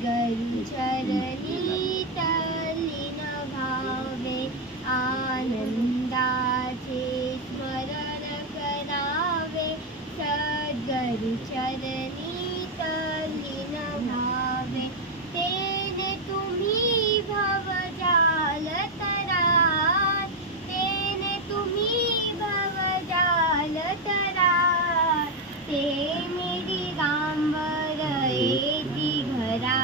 सद्गुरु चरणी तल्लीन भावे आनंदाचे स्मरण करावे सद्गुरु चरणी तल्लीन भावे तेने तुम्ही भवजाल तरार तेने तुम्ही भवजाल तरार तेने दिगंबर येती घरा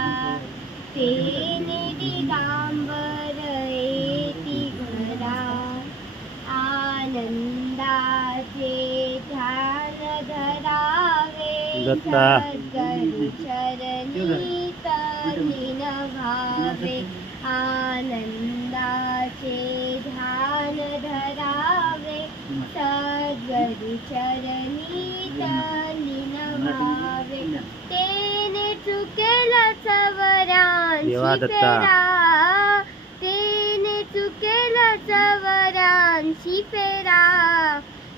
तेने दिगंबर येती घरा आनंदाचे ध्यान धरावे सद्गुरु चरणी तल्लीन भावे आनंदाचे ध्यान धरावे सद्गुरु चरणी तल्लीन भावे तेने चुकेल सवरांची फेरा तेने चुकेल सवरांची फेरा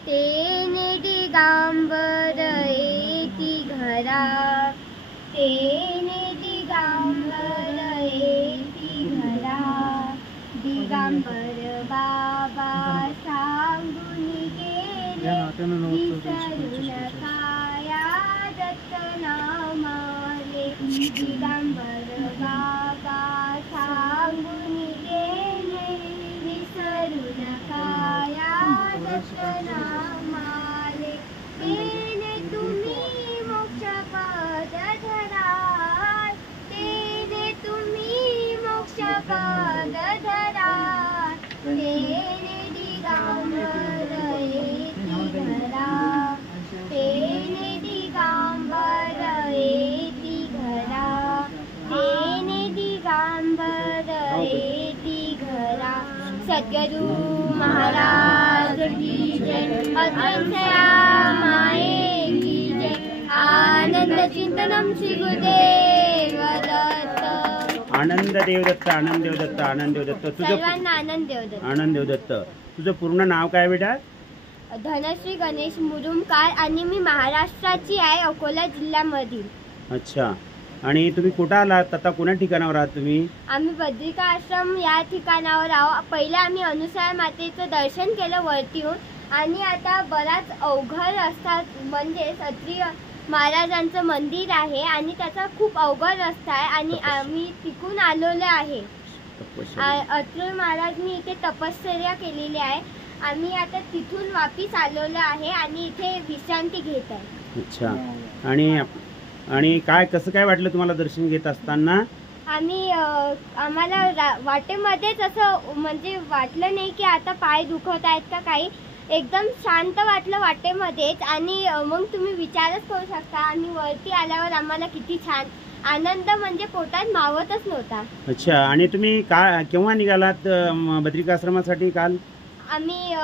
तेने दिगंबर येती घरा तेने दिगंबर येती घरा दिगंबर बाबा सांगून गेले विसरू नका या दत्तनामाले दिगंबर बाबा सांगून गेले विसरू नका या दत्तनामाले तेने तुम्ही मोक्षपद धराल तेने तुम्ही मोक्षपद धराल तेने दिगंबर येती घरा तेने दिगंबर येती घरा तेने दिगंबर येती घरा सद्गुरु महाराज की जय अद्वैतया माये की जय आनंद चिंतनम श्री गुरुदेव दत्त आनंद देवदत्त आनंद देवदत्त आनंद देवदत्त सर्वांना आनंद देवदत्त आनंद देवदत्त तुझं पूर्ण नाव काय बेटा? धनश्री गणेश मुरुमकार आणि मी महाराष्ट्राची आहे अकोला जिल्ह्यामधील. अच्छा आणि तुम्ही कुठं आलात आता? कोणत्या ठिकाणावर आहात तुम्ही? आम्ही बद्रिका आश्रम या ठिकाणावर आहोत. पहिले आम्ही अनुसूया मातेचं दर्शन केलं वरती येऊन आणि आता बराच अवघड रस्ता म्हणजे क्षत्रिय महाराजांचं मंदिर आहे आणि त्याचा खूप अवघड रस्ता आहे आणि आम्ही तिकून आलेलो आहे. अत्रुय महाराजनी इथे तपश्चर्या केलेली आहे. आम्ही आता तिथून वापिस आलेलो आहे आणि इथे विश्रांती घेत आहे. अच्छा आणि काय कसं काय वाटलं तुम्हाला दर्शन घेत असताना? आम्हाला वाटेमध्येच असं म्हणजे वाटलं नाही की आता पाय दुखत आहेत का काही. एकदम शांत वाटलं वाटेमध्येच आणि मग तुम्ही विचारच करू शकता आम्ही वरती आल्यावर आम्हाला किती छान आनंद म्हणजे पोटात मावतच नव्हता. अच्छा आणि तुम्ही केव्हा निघालात बद्रिकाश्रमासाठी? काल आम्ही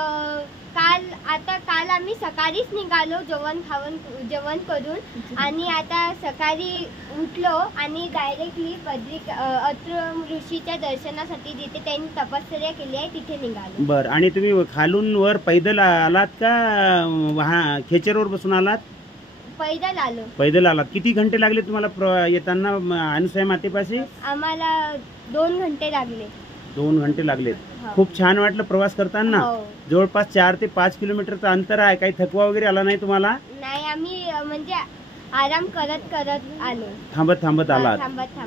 काल आम्ही सकाळीच निघालो जेवण करून आणि आता सकाळी उठलो आणि डायरेक्टली अत्रुय ऋषीच्या दर्शनासाठी जिथे त्यांनी तपश्चर्या केली आहे तिथे निघालो. बर आणि तुम्ही खालून वर पैदल आलात का खेचरवर बसून आलात? पैदल आलात. किती घंटे लागले तुम्हाला येताना अनुसूया मातेपाशी? आम्हाला 2 घंटे लागले. 2 घंटे लागलेत. खूप छान वाटलं प्रवास करताना? जवळपास 4 ते 5 किलोमीटरचं अंतर आहे. काही थकवा वगैरे आला नाही तुम्हाला? नाही आम्ही म्हणजे आराम करत आलो. थांबत आलात.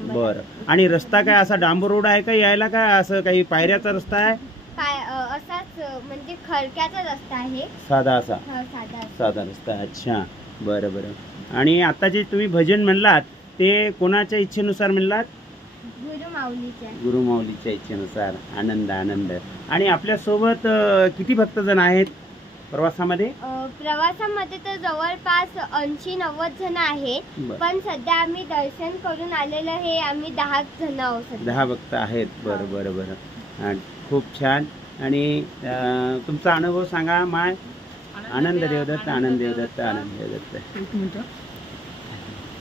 बरं आणि रस्ता काय असा डांबर रोड आहे का यायला का असं काही पायऱ्याचा रस्ता आहे? असाच म्हणजे खडक्याचा रस्ता आहे. साधा रस्ता. अच्छा बरं. आणि आता जे तुम्ही भजन म्हणलात ते कोणाच्या इच्छेनुसार म्हणलात? गुरुमाऊलीच्या इच्छेनुसार. आनंद. आणि आपल्या सोबत किती भक्तजण आहेत प्रवासामध्ये? प्रवासामध्ये तर जवळपास 80-90 जण आहेत. पण सध्या आम्ही दर्शन करून आलेलं हे आम्ही 10 जण आहोत. 10 भक्त आहेत. बरं. खूप छान. आणि तुमचा अनुभव सांगा माय. आनंद देवदत्त.